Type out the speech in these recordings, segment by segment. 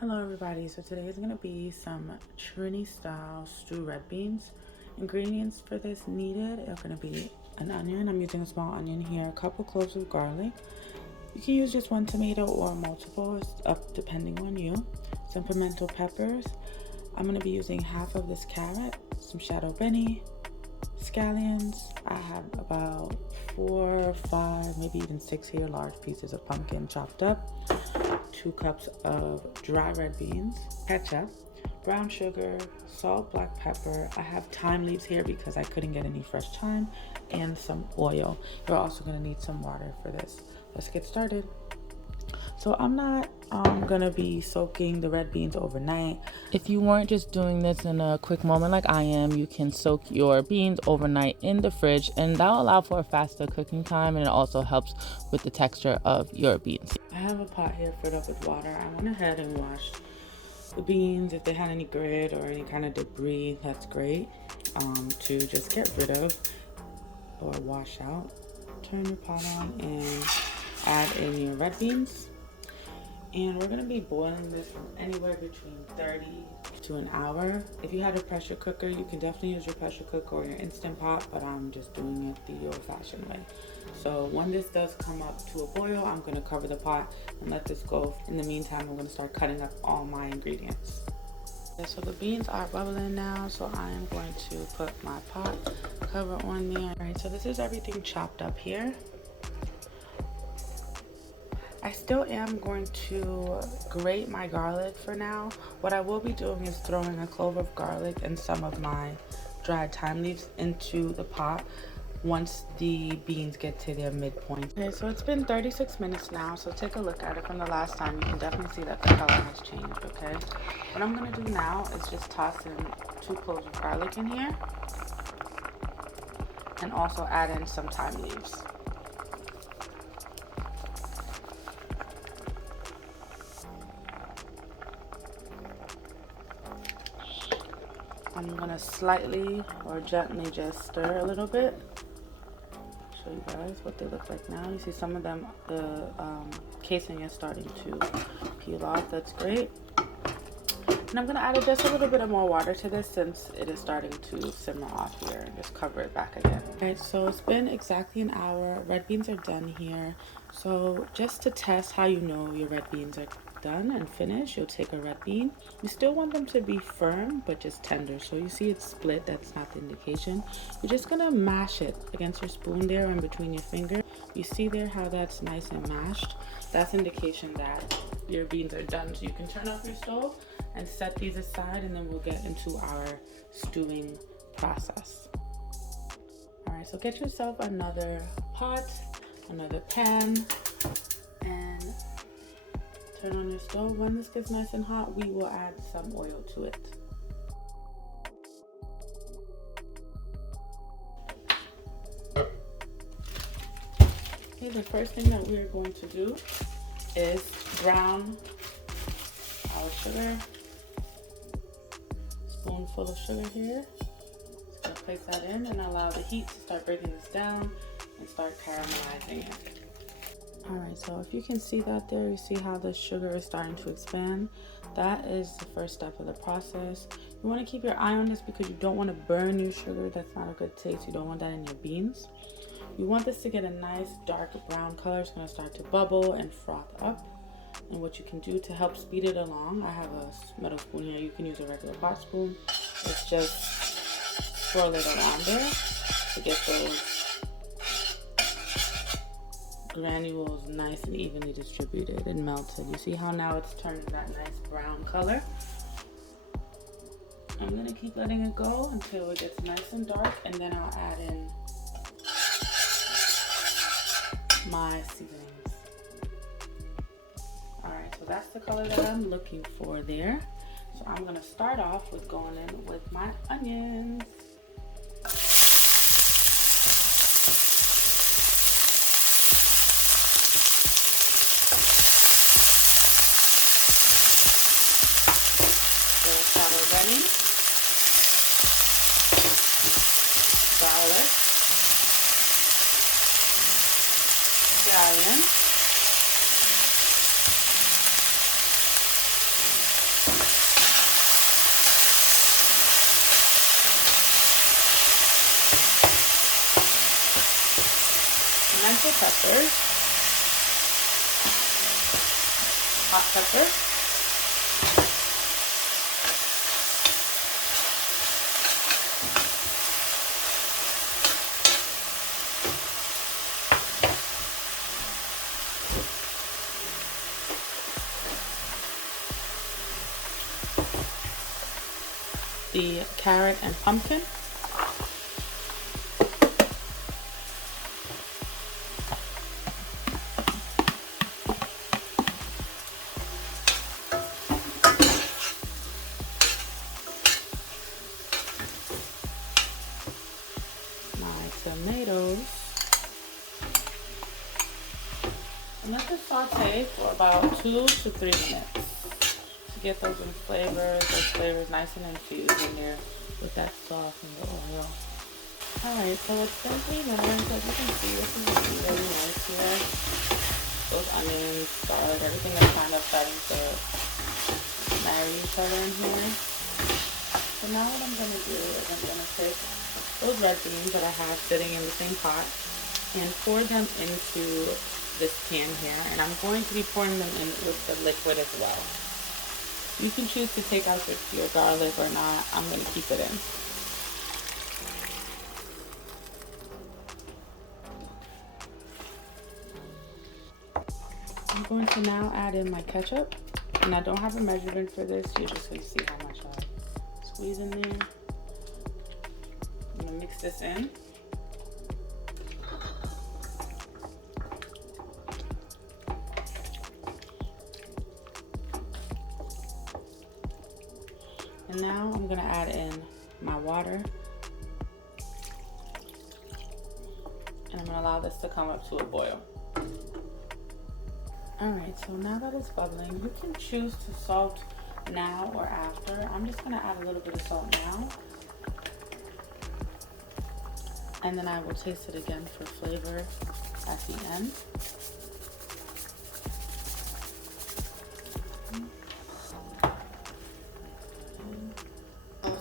Hello everybody, so today is going to be some Trini style stew red beans. Ingredients for this needed are going to be an onion. I'm using a small onion here, a couple cloves of garlic. You can use just one tomato or multiple, it's up depending on you. Some pimento peppers. I'm going to be using half of this carrot, some shadow beni, scallions. I have about 4, 5, maybe even 6 here large pieces of pumpkin chopped up, 2 cups of dry red beans, ketchup, brown sugar, salt, black pepper. I have thyme leaves here because I couldn't get any fresh thyme, and some oil. You're also going to need some water for this. Let's get started. So I'm not gonna be soaking the red beans overnight. If you weren't just doing this in a quick moment like I am, you can soak your beans overnight in the fridge, and that'll allow for a faster cooking time, and it also helps with the texture of your beans. I have a pot here filled up with water. I went ahead and washed the beans. If they had any grit or any kind of debris, that's great to just get rid of or wash out. Turn your pot on and add in your red beans. And we're going to be boiling this from anywhere between 30 to an hour. If you had a pressure cooker, you can definitely use your pressure cooker or your Instant Pot, but I'm just doing it the old-fashioned way. So when this does come up to a boil, I'm going to cover the pot and let this go. In the meantime, I'm going to start cutting up all my ingredients. Okay, so the beans are bubbling now, so I am going to put my pot cover on there. All right, so this is everything chopped up here. I still am going to grate my garlic for now. What I will be doing is throwing a clove of garlic and some of my dried thyme leaves into the pot once the beans get to their midpoint. Okay, so it's been 36 minutes now, so take a look at it from the last time. You can definitely see that the color has changed, okay? What I'm gonna do now is just toss in 2 cloves of garlic in here and also add in some thyme leaves. I'm gonna slightly or gently just stir a little bit. Show you guys what they look like now. You see some of them, the casing is starting to peel off. That's great. And I'm gonna add just a little bit of more water to this since it is starting to simmer off here, and just cover it back again. All right, so it's been exactly an hour. Red beans are done here. So just to test how you know your red beans are done and finished, you'll take a red bean. You still want them to be firm but just tender. So you see it's split, that's not the indication. You're just gonna mash it against your spoon there and between your fingers. You see there how that's nice and mashed? That's indication that your beans are done. So you can turn off your stove and set these aside, and then we'll get into our stewing process. All right, so get yourself another pot, another pan, and turn on your stove. When this gets nice and hot, we will add some oil to it. Okay, the first thing that we are going to do is brown our sugar. Spoonful of sugar here. Just gonna place that in and allow the heat to start breaking this down and start caramelizing it. All right, so if you can see that there, you see how the sugar is starting to expand. That is the first step of the process. You want to keep your eye on this because you don't want to burn your sugar. That's not a good taste. You don't want that in your beans. You want this to get a nice dark brown color. It's going to start to bubble and froth up. And what you can do to help speed it along, I have a metal spoon here. You can use a regular pot spoon. It's just swirl it around there to get those granules nice and evenly distributed and melted. You see how now it's turned that nice brown color? I'm gonna keep letting it go until it gets nice and dark, and then I'll add in my seasonings. All right, so that's the color that I'm looking for there. So I'm gonna start off with going in with my onions. Beni, garlic, scallion, pickled peppers, hot pepper, the carrot and pumpkin, my tomatoes, and let this saute for about 2 to 3 minutes to get those flavors nice and infused in there with that sauce and the oil. Alright, so it's been 3 minutes. As you can see, this is looking really nice here. Those onions, garlic, everything is kind of starting to marry each other in here. So now what I'm going to do is I'm going to take those red beans that I have sitting in the same pot and pour them into this pan here. And I'm going to be pouring them in with the liquid as well. You can choose to take out your garlic or not. I'm going to keep it in. I'm going to now add in my ketchup. And I don't have a measurement for this. You're just going to see how much I squeeze in there. I'm going to mix this in. And now I'm going to add in my water. And I'm going to allow this to come up to a boil. Alright, so now that it's bubbling, you can choose to salt now or after. I'm just going to add a little bit of salt now. And then I will taste it again for flavor at the end.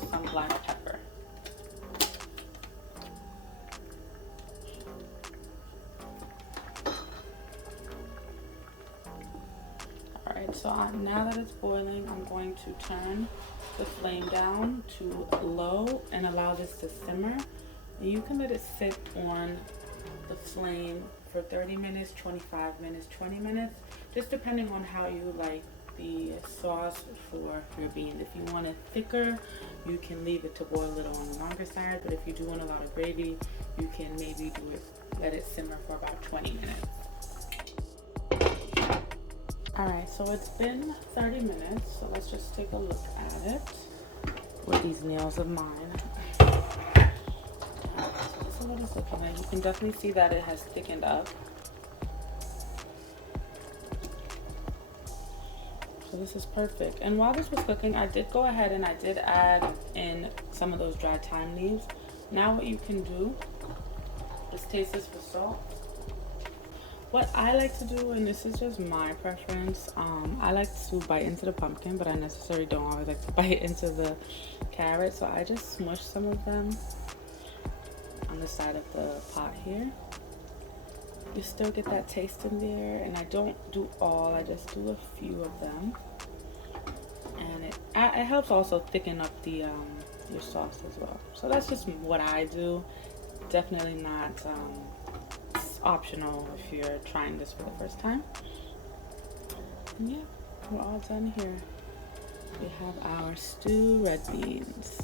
Some black pepper. Alright, so now that it's boiling, I'm going to turn the flame down to low and allow this to simmer. And you can let it sit on the flame for 30 minutes, 25 minutes, 20 minutes, just depending on how you like the sauce for your beans. If you want it thicker, you can leave it to boil a little on the longer side, but if you do want a lot of gravy, you can maybe let it simmer for about 20 minutes. Alright, so it's been 30 minutes, so let's just take a look at it with these nails of mine. So this is what it's looking like. You can definitely see that it has thickened up. So this is perfect. And while this was cooking, I did go ahead and I did add in some of those dried thyme leaves. Now what you can do is taste this for salt. What I like to do, and this is just my preference, I like to bite into the pumpkin, but I necessarily don't always like to bite into the carrot. So I just smush some of them on the side of the pot here. You still get that taste in there, and I don't do all, I just do a few of them. And it helps also thicken up the your sauce as well. So that's just what I do. Definitely not optional if you're trying this for the first time. And yeah, we're all done here. We have our stewed red beans.